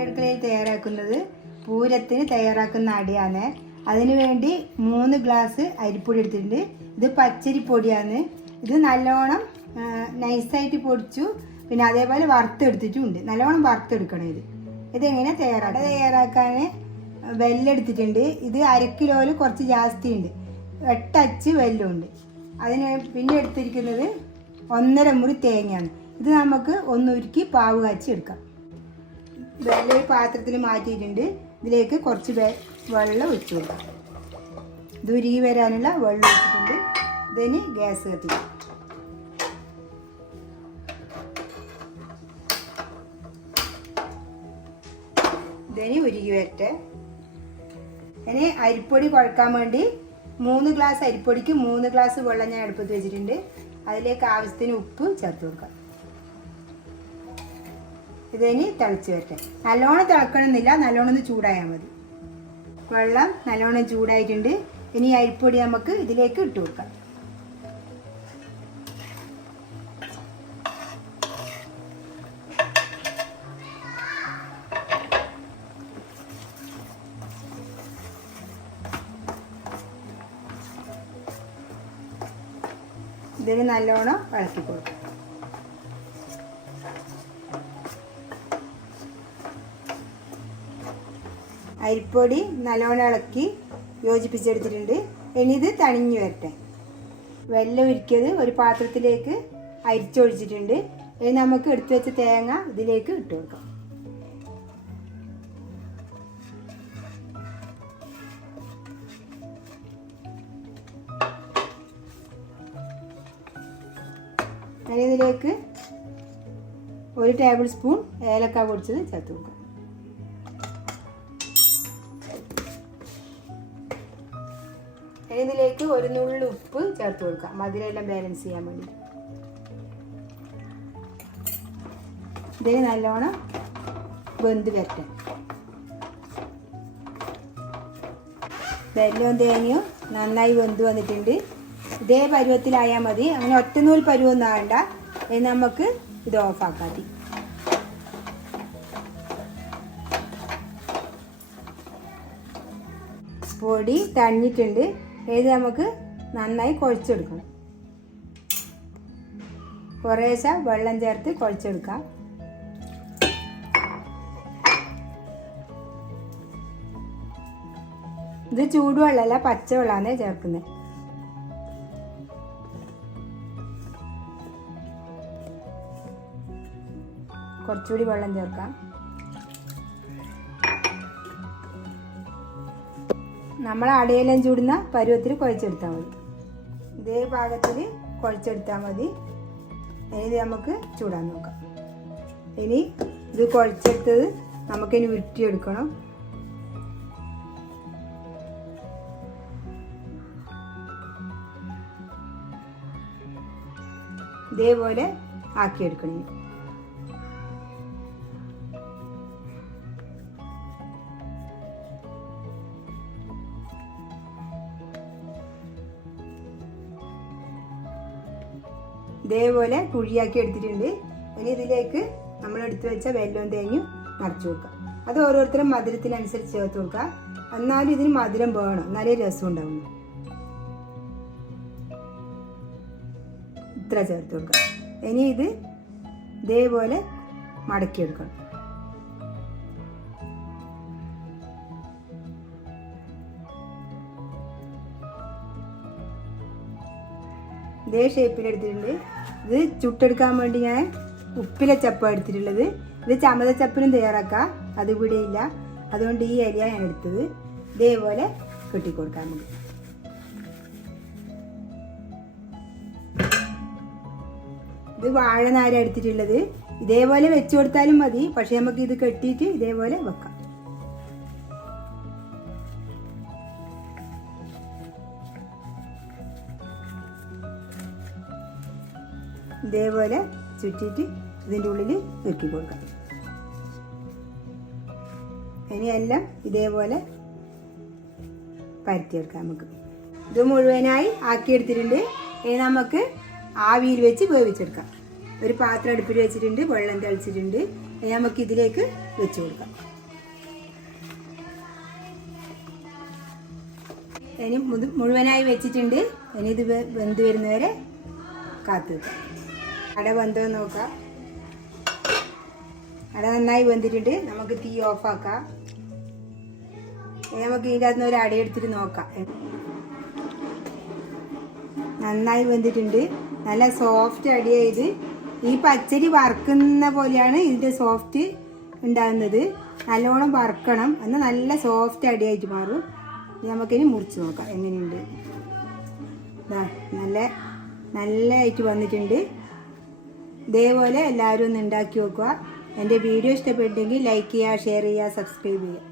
തട്ടടുക്കളയിൽ തയ്യാറാക്കുന്നത് പൂരത്തിന് തയ്യാറാക്കുന്ന അടയാണ്. അതിനു വേണ്ടി 3 ഗ്ലാസ് അരിപ്പൊടി എടുത്തിട്ടുണ്ട്. ഇത് പച്ചരിപ്പൊടിയാണ്. ഇത് നല്ലോണം നൈസായിട്ട് പൊടിച്ചു. പിന്നെ അതേപോലെ വറുത്തെടുത്തിട്ടുമുണ്ട്. നല്ലോണം വറുത്തെടുക്കണം. ഇതെങ്ങനെ തയ്യാറാക്കാൻ വെല്ലം എടുത്തിട്ടുണ്ട്. ഇത് 1 കിലോയിൽ കുറച്ച് ജാസ്തി ഉണ്ട്. 8 അച്ച് വെല്ലമുണ്ട്. അതിന് പിന്നെ എടുത്തിരിക്കുന്നത് 1.5 മുറി തേങ്ങയാണ്. ഇത് നമുക്ക് ഒന്നുരുക്കി പാവ് കാച്ചി എടുക്കാം. വെള്ളം ഒരു പാത്രത്തിൽ മാറ്റിയിട്ടുണ്ട്. ഇതിലേക്ക് കുറച്ച് വെള്ളം ഒഴിച്ചു കൊടുക്കാം. ഇത് ഉരുകി വരാനുള്ള വെള്ളം ഒഴിച്ചിട്ടുണ്ട്. ഇതിന് ഗ്യാസ് കത്തിക്കാം. ഇതിന് ഉരുകി വരട്ടെ. ഇനി അരിപ്പൊടി കുഴക്കാൻ വേണ്ടി 3 ഗ്ലാസ് അരിപ്പൊടിക്ക് 3 ഗ്ലാസ് വെള്ളം ഞാൻ അടുപ്പത്ത് വെച്ചിട്ടുണ്ട്. അതിലേക്ക് ആവശ്യത്തിന് ഉപ്പ് ചേർത്ത് കൊടുക്കാം. ഇതിനി തിളച്ച് വരട്ടെ. നല്ലോണം തിളക്കണമെന്നില്ല, നല്ലോണം ഒന്ന് ചൂടായാൽ മതി. വെള്ളം നല്ലോണം ചൂടായിട്ടുണ്ട്. ഇനി അരിപ്പൊടി നമുക്ക് ഇതിലേക്ക് ഇട്ട് കൊടുക്കാം. ഇതിന് നല്ലോണം ഇളക്കി കൊടുക്കാം. അരിപ്പൊടി നല്ലോണം ഇളക്കി യോജിപ്പിച്ചെടുത്തിട്ടുണ്ട്. ഇനി ഇത് തണിഞ്ഞു വരട്ടെ. വെള്ളം ഉരുക്കിയത് ഒരു പാത്രത്തിലേക്ക് അരിച്ചൊഴിച്ചിട്ടുണ്ട്. ഇനി നമുക്ക് എടുത്തു വെച്ച തേങ്ങ ഇതിലേക്ക് ഇട്ട് കൊടുക്കാം. ഇനി ഇതിലേക്ക് 1 ടേബിൾ സ്പൂൺ ഏലക്ക പൊടിച്ചത് ചേർത്ത് കൊടുക്കാം. ഇതിലേക്ക് 1 നുള്ളി ഉപ്പ് ചേർത്ത് കൊടുക്കാം. മധുരമെല്ലാം ബാലൻസ് ചെയ്യാൻ വേണ്ടി. ഇതിന് നല്ലോണം വെന്ത് വരട്ടെ. വെല്ലവും തേങ്ങയും നന്നായി വെന്ത് വന്നിട്ടുണ്ട്. ഇതേ പരുവത്തിലായാൽ മതി. അങ്ങനെ ഒറ്റനൂൽ പരുവൊന്നും ആകണ്ട. ഇനി നമുക്ക് ഇത് ഓഫാക്കാം. പൊടി തണിഞ്ഞിട്ടുണ്ട്. ഇത് നമുക്ക് നന്നായി കുഴച്ചെടുക്കണം. കുറേശ്ശെ വെള്ളം ചേർത്ത് കുഴച്ചെടുക്കാം. ഇത് ചൂടുവെള്ളമല്ല, പച്ചവെള്ളമാണ് ചേർക്കുന്നത്. കുറച്ചുകൂടി വെള്ളം ചേർക്കാം. നമ്മൾ അടയെല്ലാം ചൂടുന്ന പരുവത്തിൽ കുഴച്ചെടുത്താൽ മതി. ഇതേ പാകത്തിൽ കുഴച്ചെടുത്താൽ മതി. ഇനി നമുക്ക് ചൂടാൻ നോക്കാം. ഇനി ഇത് കുഴച്ചെടുത്തത് നമുക്കിനി ഉരുട്ടിയെടുക്കണം. ഇതേപോലെ ആക്കിയെടുക്കണം. ഇതേപോലെ കുഴിയാക്കി എടുത്തിട്ടുണ്ട്. ഇനി ഇതിലേക്ക് നമ്മൾ എടുത്തു വെച്ച വെല്ലവും തേങ്ങയും നിറച്ച് കൊടുക്കാം. അത് ഓരോരുത്തരും മധുരത്തിനനുസരിച്ച് ചേർത്ത് കൊടുക്കുക. എന്നാലും ഇതിന് മധുരം വേണം, എന്നാലേ രസം ഉണ്ടാവുള്ളൂ. ഇത്ര ചേർത്ത് കൊടുക്കുക. ഇനി ഇത് ഇതേപോലെ മടക്കിയെടുക്കണം. ഇതേ ഷേപ്പിൽ എടുത്തിട്ടുണ്ട്. ഇത് ചുട്ടെടുക്കാൻ വേണ്ടി ഞാൻ ഉപ്പിലെ ചപ്പ എടുത്തിട്ടുള്ളത്. ഇത് ചമതച്ചപ്പിനും തയ്യാറാക്കാം. അത് ഇവിടെ ഇല്ല, അതുകൊണ്ട് ഈ ഇല ഞാൻ എടുത്തത്. ഇതേപോലെ കെട്ടിക്കൊടുക്കാൻ മതി. ഇത് വാഴനാര എടുത്തിട്ടുള്ളത്. ഇതേപോലെ വെച്ചു കൊടുത്താലും മതി, പക്ഷെ നമുക്ക് ഇത് കെട്ടിയിട്ട് ഇതേപോലെ വെക്കാം. ഇതേപോലെ ചുറ്റിയിട്ട് ഇതിൻ്റെ ഉള്ളിൽ ഇറക്കി കൊടുക്കാം. ഇനിയെല്ലാം ഇതേപോലെ പരത്തിയെടുക്കാം. നമുക്ക് ഇത് മുഴുവനായി ആക്കിയെടുത്തിട്ടുണ്ട്. ഇനി നമുക്ക് ആവിയിൽ വെച്ച് വേവിച്ചെടുക്കാം. ഒരു പാത്രം അടുപ്പിൽ വെച്ചിട്ടുണ്ട്, വെള്ളം തളിച്ചിട്ടുണ്ട്. നമുക്ക് ഇതിലേക്ക് വെച്ച് കൊടുക്കാം. ഇനി മുഴുവനായി വെച്ചിട്ടുണ്ട്. ഇനി ഇത് വെന്ത് വരുന്നവരെ കാത്തു വെക്കാം. അട വെന്തോ നോക്കാം. അട നന്നായി വെന്തിട്ടുണ്ട്. നമുക്ക് തീ ഓഫാക്കാം. നമുക്ക് ഇതിൻ്റെ അകത്തുനിന്ന് ഒരു അട എടുത്തിട്ട് നോക്കാം. നന്നായി വെന്തിട്ടുണ്ട്. നല്ല സോഫ്റ്റ് അടിയായത്. ഈ പച്ചരി വറുക്കുന്ന പോലെയാണ് ഇതിൻ്റെ സോഫ്റ്റ് ഉണ്ടാകുന്നത്. നല്ലോണം വറുക്കണം, എന്നാൽ നല്ല സോഫ്റ്റ് അടിയായിട്ട് മാറും. നമുക്കിനി മുറിച്ച് നോക്കാം എങ്ങനെയുണ്ട്. നല്ലതായിട്ട് വന്നിട്ടുണ്ട്. ഇതേപോലെ എല്ലാവരും ഒന്ന് ഉണ്ടാക്കി നോക്കുക. എൻ്റെ വീഡിയോ ഇഷ്ടപ്പെട്ടെങ്കിൽ ലൈക്ക് ചെയ്യുക, ഷെയർ ചെയ്യുക, സബ്സ്ക്രൈബ് ചെയ്യുക.